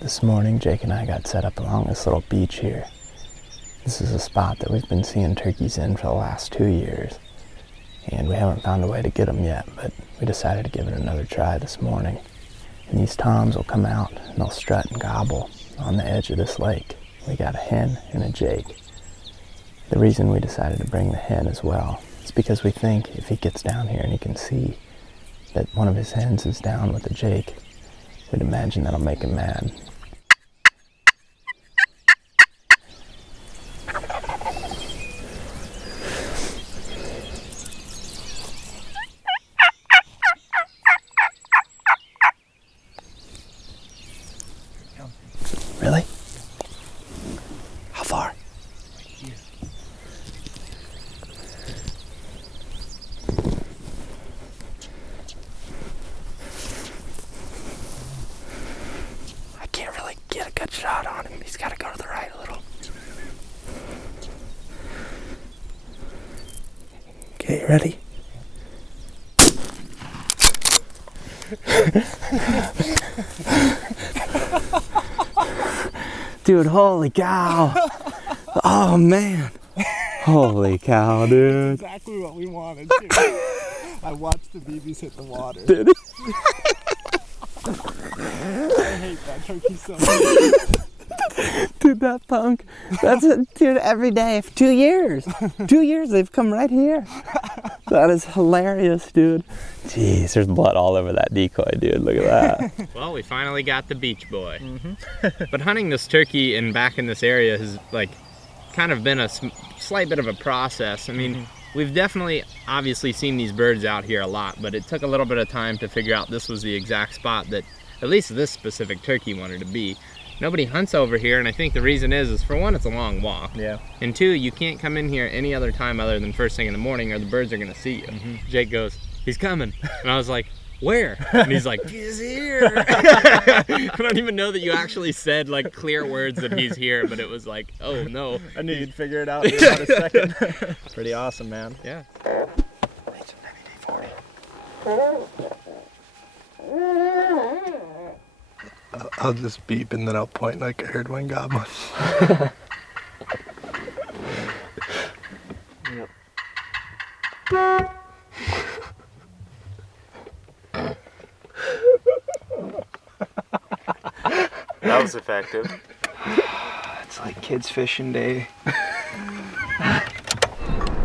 This morning, Jake and I got set up along this little beach here. This is a spot that we've been seeing turkeys in for the last 2 years. And we haven't found a way to get them yet, but we decided to give it another try this morning. And these toms will come out and they'll strut and gobble on the edge of this lake. We got a hen and a Jake. The reason we decided to bring the hen as well is because we think if he gets down here and he can see that one of his hens is down with the Jake, we'd imagine that'll make him mad. Really? How far? Right here. I can't really get a good shot on him. He's got to go to the right a little. Okay, ready? Dude, holy cow. Oh, man. Holy cow, dude. Exactly what we wanted too. I watched the BBs hit the water. Did he? I hate that turkey so much. Dude, that punk. That's it, dude, every day for 2 years. 2 years, they've come right here. That is hilarious, dude. Jeez, there's blood all over that decoy, dude. Look at that. Well, we finally got the beach boy. But hunting this turkey and back in this area has like kind of been a slight bit of a process. I mean, we've definitely obviously seen these birds out here a lot, but it took a little bit of time to figure out this was the exact spot that at least this specific turkey wanted to be. Nobody hunts over here, and I think the reason is for one, it's a long walk. Yeah. And two, you can't come in here any other time other than first thing in the morning or the birds are gonna see you. Jake goes, he's coming. And I was like, where? And he's like, he's here. I don't even know that you actually said like clear words that he's here, but it was like, oh no. I knew you'd figure it out in about a second. Pretty awesome, man. Yeah. I'll just beep and then I'll point like I heard one gobbler. Yep. That was effective. It's like kids fishing day.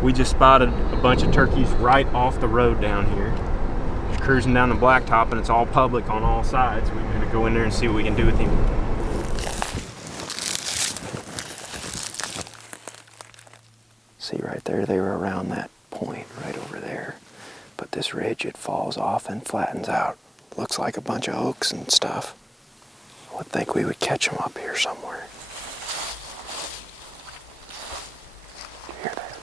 We just spotted a bunch of turkeys right off the road down here. Just cruising down the blacktop and it's all public on all sides. We're gonna go in there and see what we can do with him. See right there, they were around that point right over there. But this ridge, it falls off and flattens out. Looks like a bunch of oaks and stuff. I would think we would catch them up here somewhere. Hear that?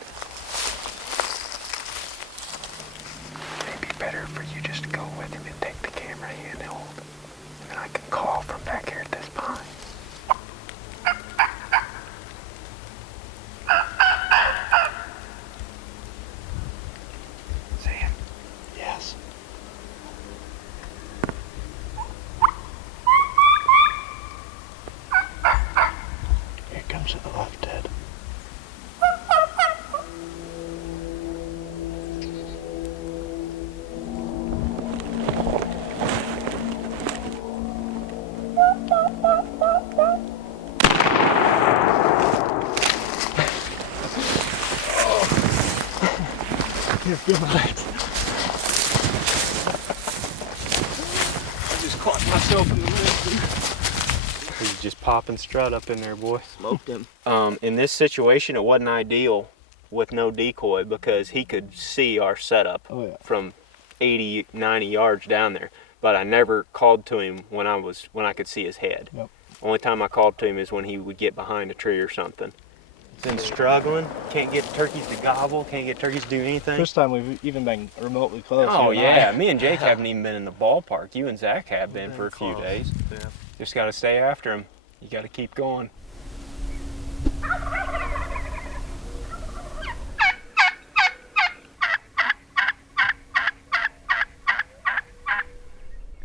Maybe better for you just to go with him and take the camera handheld. And I can call from back here at this pine. Sam? Yes. Here it comes to the left, Ted. You're good. I just caught myself in the middle. He's just popping strut up in there, boy. Smoked him. In this situation, it wasn't ideal with no decoy because he could see our setup from 80, 90 yards down there. But I never called to him when I could see his head. Yep. Only time I called to him is when he would get behind a tree or something. Been struggling, can't get turkeys to gobble, can't get turkeys to do anything. First time we've even been remotely close. Oh you and yeah, I. me and Jake haven't even been in the ballpark. You and Zach have been for a few days. Yeah. Just got to stay after him. You got to keep going.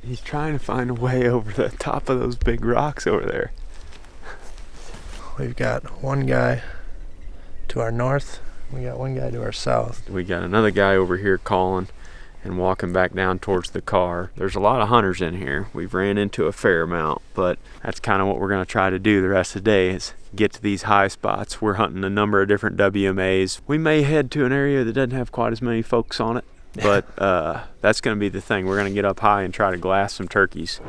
He's trying to find a way over the top of those big rocks over there. We've got one guy to our north. We got one guy to our south. We got another guy over here calling and walking back down towards the car. There's a lot of hunters in here. We've ran into a fair amount, but that's kind of what we're going to try to do the rest of the day is get to these high spots. We're hunting a number of different WMAs. We may head to an area that doesn't have quite as many folks on it, but that's going to be the thing. We're going to get up high and try to glass some turkeys.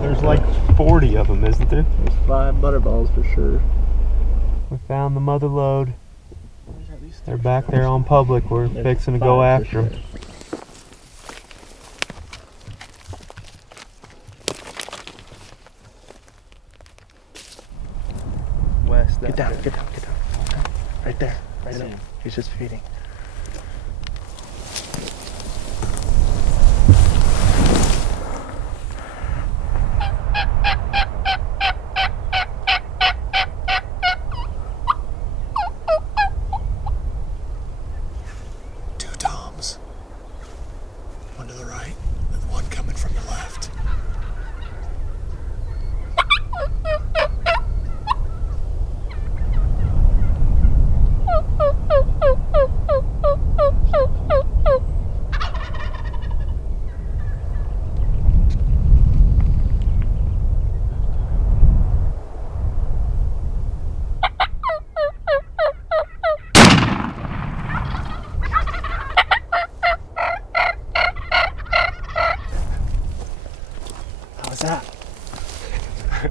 There's like 40 of them, isn't there? There's 5 butterballs for sure. We found the mother lode. They're back there on public. We're fixing to go after them. West. Get down, get down, get down. Right there, right there. He's just feeding. One to the right, and one coming from the left.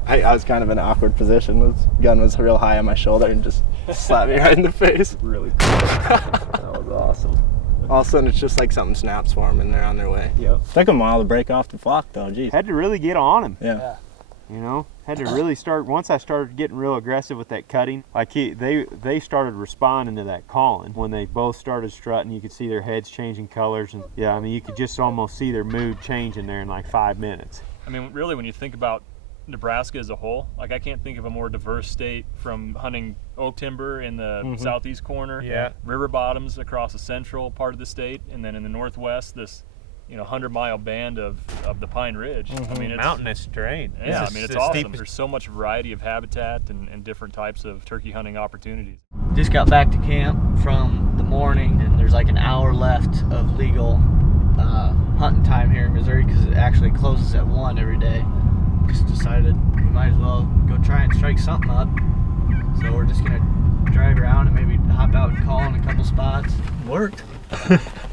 I was kind of in an awkward position. His gun was real high on my shoulder and just slapped me right in the face. Really cool. That was awesome. All of a sudden, it's just like something snaps for them and they're on their way. Yep. Took them a while to break off the flock, though. Geez. Had to really get on him. Yeah. You know, had to really start. Once I started getting real aggressive with that cutting, like they started responding to that calling. When they both started strutting, you could see their heads changing colors, and yeah, I mean, you could just almost see their mood changing there in like 5 minutes. I mean, really, when you think about Nebraska as a whole, like I can't think of a more diverse state from hunting oak timber in the southeast corner, river bottoms across the central part of the state, and then in the northwest, this 100-mile band of the Pine Ridge. I mean, it's mountainous terrain. Yeah, I mean, it's awesome. There's so much variety of habitat and different types of turkey hunting opportunities. Just got back to camp from the morning, and there's like an hour left of legal hunting time here in Missouri because it actually closes at 1 every day. Just decided we might as well go try and strike something up. So we're just gonna drive around and maybe hop out and call in a couple spots. Worked.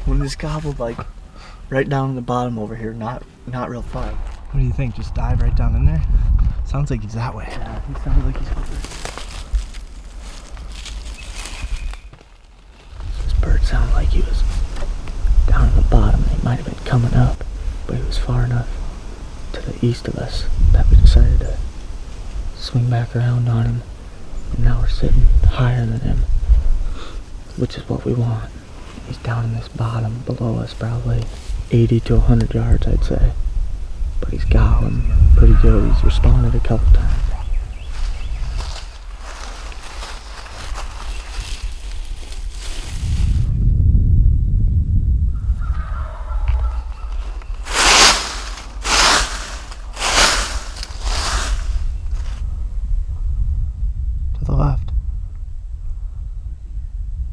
When this gobbled like right down in the bottom over here, not real far. What do you think? Just dive right down in there? Sounds like he's that way. Yeah, he sounds like he's over there. This bird sounded like he was down in the bottom. He might have been coming up, but he was far enough to the east of us that we decided to swing back around on him, and now we're sitting higher than him, which is what we want. He's down in this bottom below us, probably 80 to 100 yards, I'd say, but he's got him pretty good. He's responded a couple times. To the left.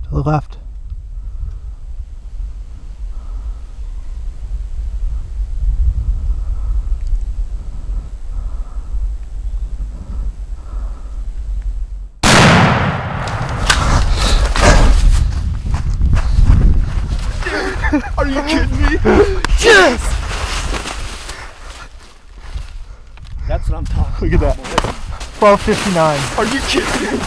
To the left. Are you kidding me? Yes! That's what I'm talking Look at that. 12:59. Are you kidding me?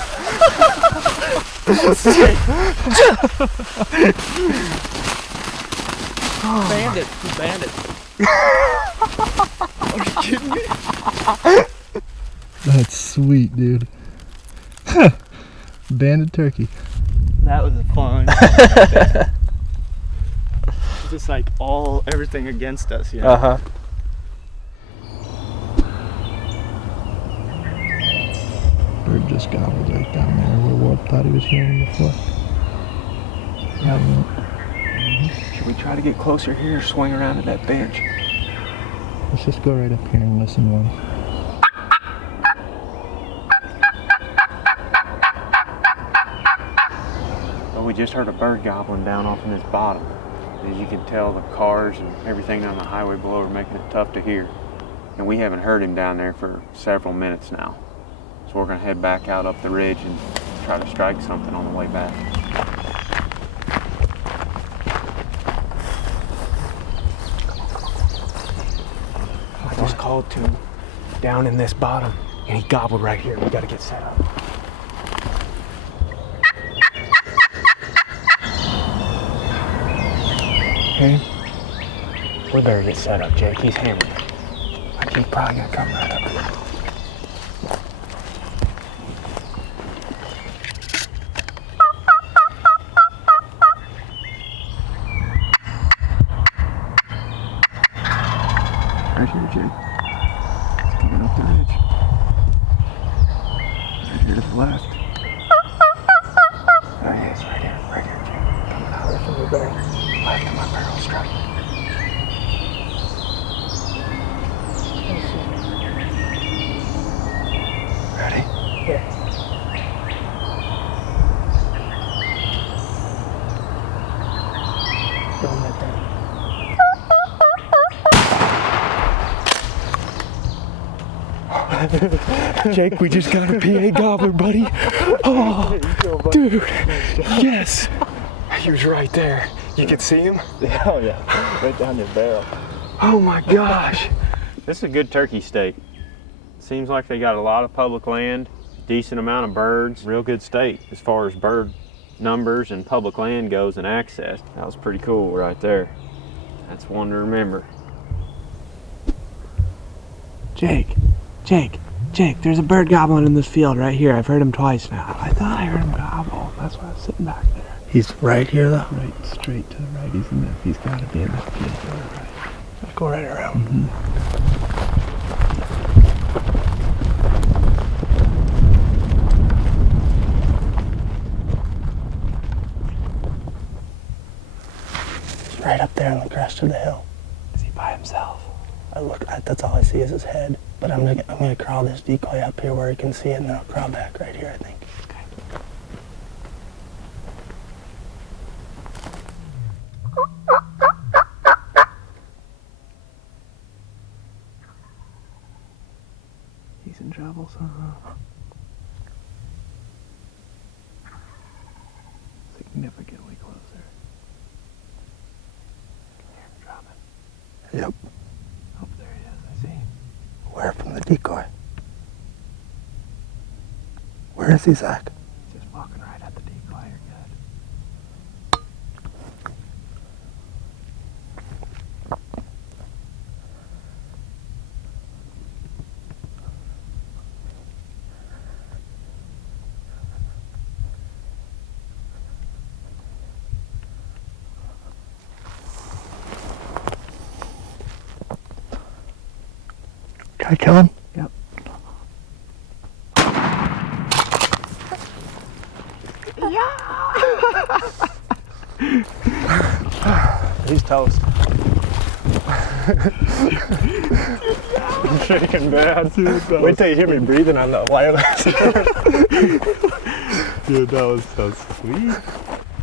Bandit. Bandit. Are you kidding me? That's sweet, dude. Banded turkey. That was fun. Just like everything against us, you know? Uh-huh. Bird just gobbled right down there where Ward thought he was hearing before. Yep. Should we try to get closer here or swing around at that bench? Let's just go right up here and listen to him. Well, we just heard a bird gobbling down off in this bottom. As you can tell, the cars and everything on the highway below are making it tough to hear. And we haven't heard him down there for several minutes now. So we're gonna head back out up the ridge and try to strike something on the way back. I just called to him down in this bottom, and he gobbled right here. We gotta get set up. Okay. We better get set up, Jake. He's hammered. He's probably gonna come right up here. Right here, Jake. It's coming up the ridge. Right here to the left. There he is, right here, Jake. Coming out from the barrel. Left of my barrel strike. Ready? Yeah. Don't let that. Jake, we just got a PA gobbler, buddy. Oh, dude, yes. He was right there. You can see him? Oh yeah, right down your barrel. Oh my gosh. This is a good turkey state. Seems like they got a lot of public land, decent amount of birds, real good state as far as bird numbers and public land goes and access. That was pretty cool right there. That's one to remember. Jake, there's a bird gobbling in this field right here. I've heard him twice now. I thought I heard him gobble. That's why I was sitting back there. He's right here though? Right, straight to the right. He's got to be in that field to the right. I'll go right around. Mm-hmm. He's right up there on the crest of the hill. Is he by himself? That's all I see is his head. But I'm gonna crawl this decoy up here where he can see it, and then I'll crawl back right here, I think. Okay. He's in trouble somehow. Significantly closer. Can you hear him dropping? Yep. Oh, there he is. I see him. Where from the decoy? Where is he, Zach? Just walking right at the decoy. You're good. Try kill him? Yep. He's toast. I'm shaking bad. Wait till you hear me breathing on the wireless. Dude, that was so sweet.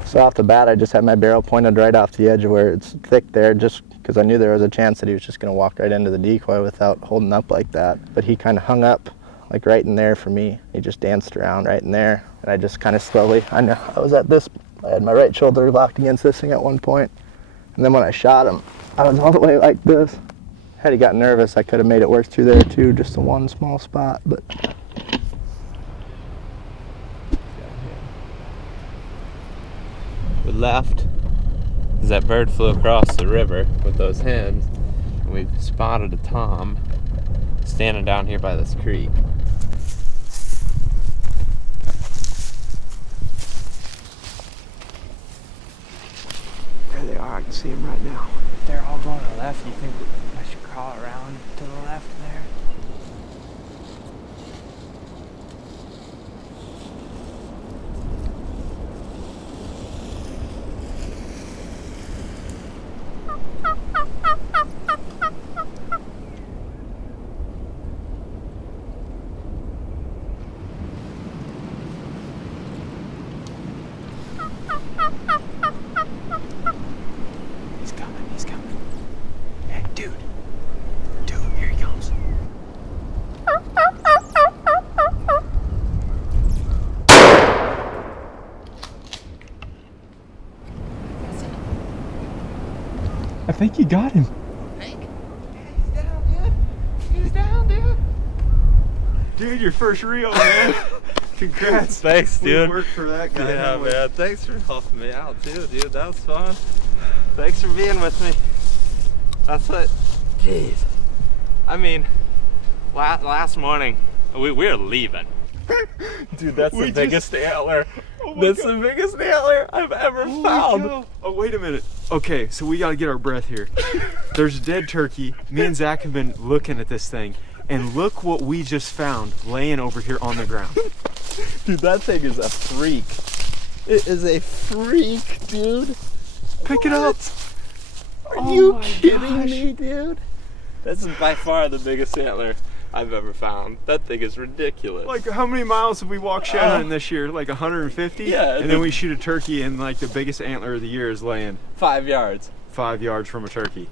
So off the bat, I just had my barrel pointed right off the edge of where it's thick there, just because I knew there was a chance that he was just going to walk right into the decoy without holding up like that. But he kind of hung up like right in there for me. He just danced around right in there. And I just kind of slowly, I had my right shoulder locked against this thing at one point. And then when I shot him, I was all the way like this. Had he got nervous, I could have made it work through there too, just the one small spot, but. We left as that bird flew across the river with those hens, and we spotted a tom standing down here by this creek. There they are. I can see them right now. If they're all going to the left, you think I should crawl around to the left there? think you got him. Hank? Yeah, he's down, dude. He's down, dude. Dude, your first reel, man. Congrats. Thanks, dude. We worked for that guy. Yeah, man. Thanks for helping me out, too, dude. That was fun. Thanks for being with me. That's what. Jeez. I mean, last morning we were leaving. Dude, that's the biggest antler. That's the biggest antler I've ever found. Oh, wait a minute. Okay, so we gotta get our breath here. There's a dead turkey. Me and Zach have been looking at this thing, and look what we just found laying over here on the ground. Dude, that thing is a freak. It is a freak, dude. Pick it up. Are you kidding me, dude? This is by far the biggest antler I've ever found. That thing is ridiculous. Like, how many miles have we walked shed hunting this year? Like 150? Yeah. And then we shoot a turkey, and like the biggest antler of the year is laying 5 yards. 5 yards from a turkey.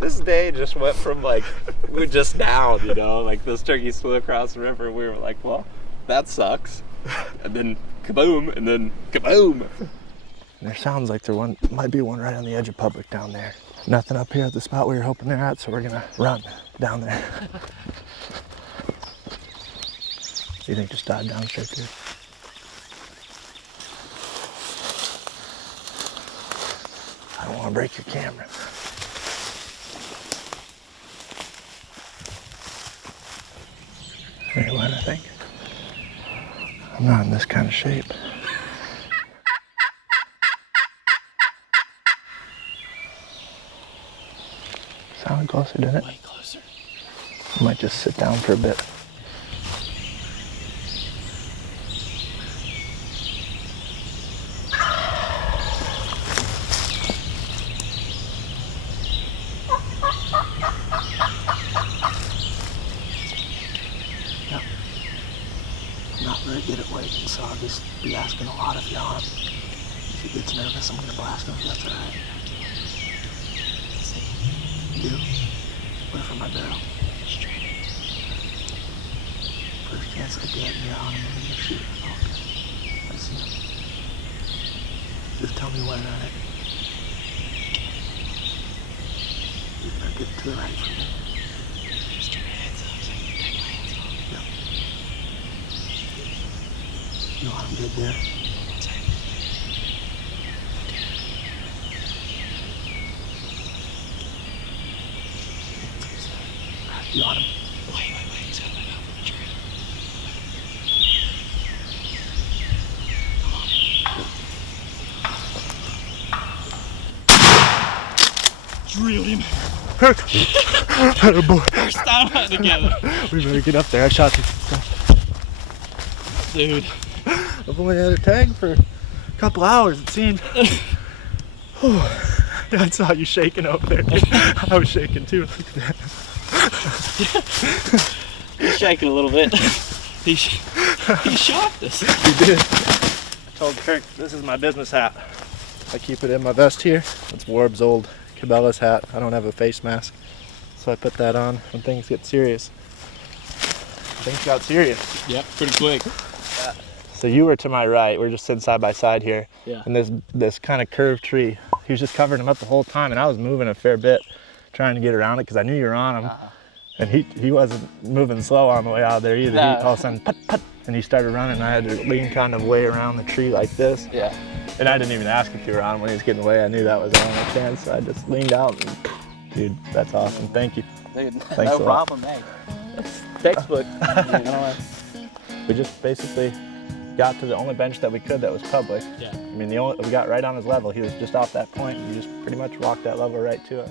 This day just went from like, we're just down, you know, like those turkeys flew across the river and we were like, well, that sucks. And then kaboom, and then kaboom. There sounds like there might be one right on the edge of public down there. Nothing up here at the spot we were hoping they're at, so we're gonna run down there. You think just dive down straight through? I don't want to break your camera. Very wet, I think. I'm not in this kind of shape. Sounded closer, didn't it? Way closer. I might just sit down for a bit. Not very good at waiting, so I'll just be asking a lot of you on him. If he gets nervous, I'm gonna blast him if that's alright. You? Wait for my barrel. Straight. First chance I get, you're on him and you shoot. Okay. I see him. Just tell me when, alright? You better get to the right for me. Just turn your heads up so I can take my hands off. Yep. You want him good there? You on him? Wait. He's got my mouth on the tree. Drilled him. First time hunting together. We better get up there. I shot you. Dude. I've only had a tag for a couple hours, it seemed. I saw you shaking over there. I was shaking too. Look at that. He's shaking a little bit. He shot this. He did. I told Kirk, this is my business hat. I keep it in my vest here. It's Warb's old Cabela's hat. I don't have a face mask, so I put that on when things get serious. Things got serious. Yep, pretty quick. So you were to my right. We're just sitting side by side here. Yeah. And this kind of curved tree, he was just covering him up the whole time, and I was moving a fair bit, trying to get around it because I knew you were on him. And he wasn't moving slow on the way out there either. No. He all of a sudden, put, and he started running, and I had to lean kind of way around the tree like this. Yeah. And I didn't even ask if you were on him when he was getting away. I knew that was our only chance, so I just leaned out and, dude, that's awesome. Thank you. Dude, Thanks no a lot. problem, man. That's textbook. We just basically got to the only bench that we could that was public. Yeah. I mean, we got right on his level. He was just off that point, and you just pretty much walked that level right to us.